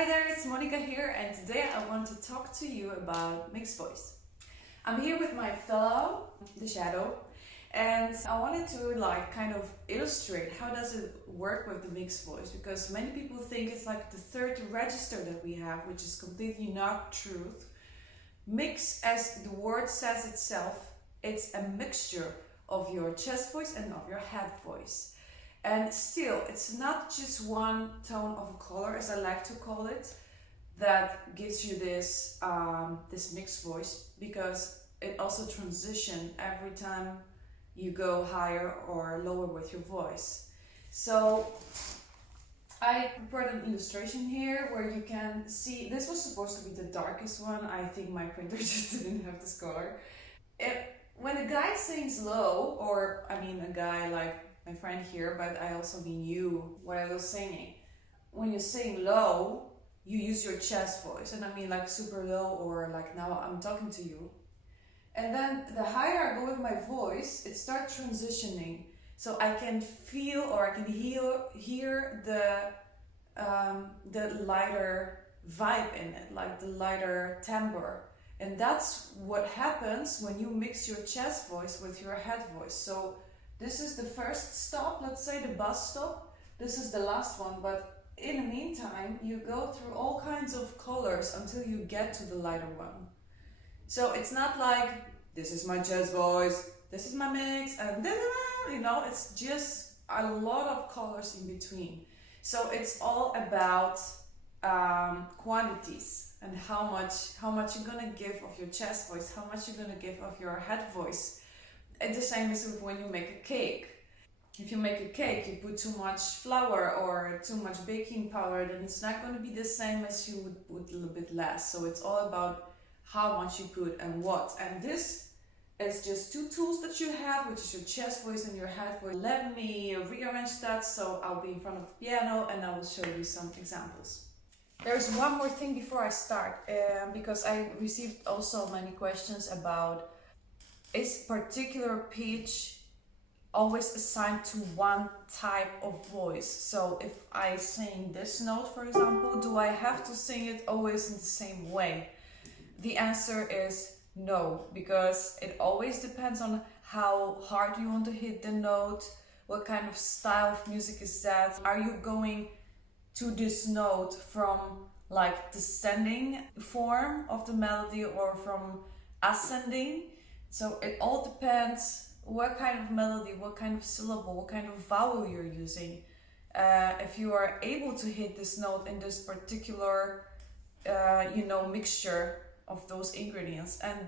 Hi there, it's Monica here, and today I want to talk to you about mixed voice. I'm here with my fellow, the shadow, and I wanted to kind of illustrate how does it work with the mixed voice, because many people think it's like the third register that we have, which is completely not true. Mix, as the word says itself, it's a mixture of your chest voice and of your head voice. And still, it's not just one tone of a color, as I like to call it, that gives you this this mixed voice, because it also transitions every time you go higher or lower with your voice. So I prepared an illustration here where you can see, this was supposed to be the darkest one. I think my printer just didn't have this color. When a guy sings low, or I mean a guy like my friend here, but I also mean you while you're singing. When you sing low, you use your chest voice, and I mean like super low, or like now I'm talking to you. And then the higher I go with my voice, it starts transitioning. So I can feel, or I can hear the lighter vibe in it, like the lighter timbre. And that's what happens when you mix your chest voice with your head voice. So this is the first stop, let's say the bus stop. This is the last one, but in the meantime, you go through all kinds of colors until you get to the lighter one. So it's not like, this is my chest voice, this is my mix, and it's just a lot of colors in between. So it's all about quantities and how much you're gonna give of your chest voice, how much you're gonna give of your head voice. And the same is with when you make a cake. If you make a cake, you put too much flour or too much baking powder, then it's not going to be the same as you would put a little bit less. So it's all about how much you put and what. And this is just two tools that you have, which is your chest voice and your head voice. Let me rearrange that, so I'll be in front of the piano and I will show you some examples. There's one more thing before I start, because I received also many questions about, is particular pitch always assigned to one type of voice? So if I sing this note, for example, do I have to sing it always in the same way? The answer is no, because it always depends on how hard you want to hit the note, what kind of style of music is that. Are you going to this note from like descending form of the melody or from ascending? So it all depends what kind of melody, what kind of syllable, what kind of vowel you're using. If you are able to hit this note in this particular, mixture of those ingredients. And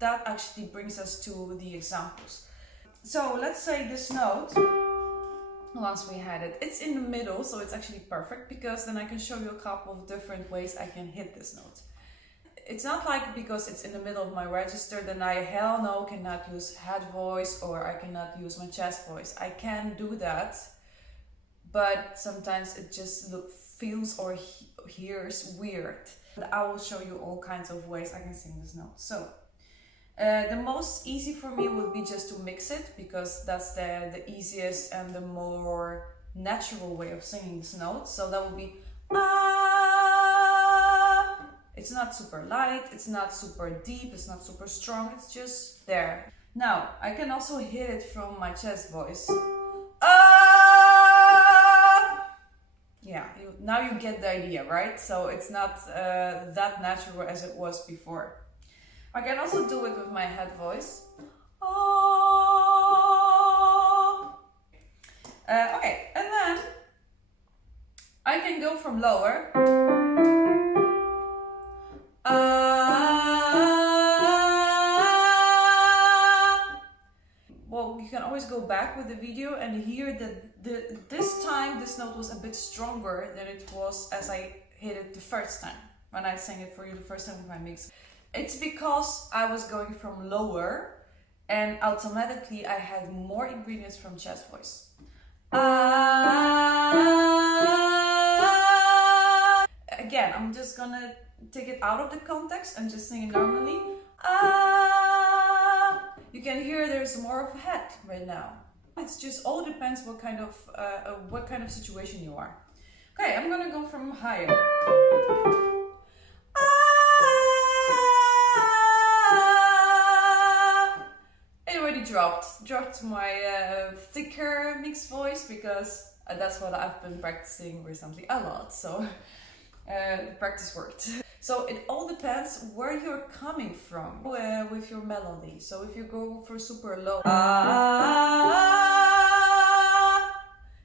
that actually brings us to the examples. So let's say this note, once we had it, it's in the middle, so it's actually perfect, because then I can show you a couple of different ways I can hit this note. It's not like because it's in the middle of my register, then I cannot use head voice, or I cannot use my chest voice. I can do that, but sometimes it just feels or hears weird. But I will show you all kinds of ways I can sing this note. So the most easy for me would be just to mix it, because that's the easiest and the more natural way of singing this note. So that would be It's not super light, it's not super deep, it's not super strong, it's just there. Now, I can also hit it from my chest voice. Now you get the idea, right? So it's not that natural as it was before. I can also do it with my head voice. Okay, and then I can go from lower. Well, you can always go back with the video and hear that this time this note was a bit stronger than it was as I hit it the first time, when I sang it for you the first time with my mix. It's because I was going from lower, and automatically I had more ingredients from chest voice. Again, I'm just gonna take it out of the context and just sing it normally. You can hear there's more of a head right now. It's just all depends what kind of situation you are. Okay, I'm gonna go from higher. dropped my thicker mixed voice, because that's what I've been practicing recently a lot. So the practice worked. So it all depends where you're coming from with your melody. So if you go for super low,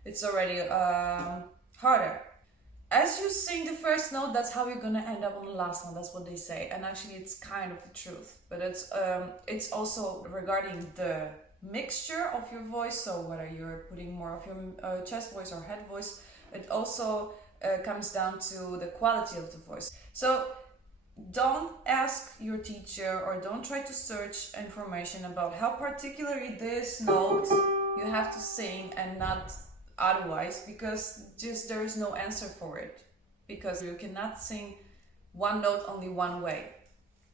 it's already harder. As you sing the first note, that's how you're gonna end up on the last note. That's what they say, and actually, it's kind of the truth. But it's also regarding the mixture of your voice. So whether you're putting more of your chest voice or head voice, it also comes down to the quality of the voice. So don't ask your teacher, or don't try to search information about how particularly this note you have to sing and not otherwise, because just there is no answer for it, because you cannot sing one note only one way.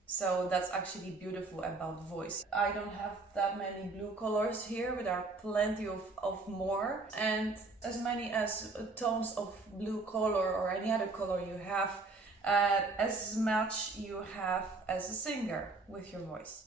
So that's actually beautiful about voice. I don't have that many blue colors here, but there are plenty of more, and as many as tones of blue color or any other color you have, as much you have as a singer with your voice.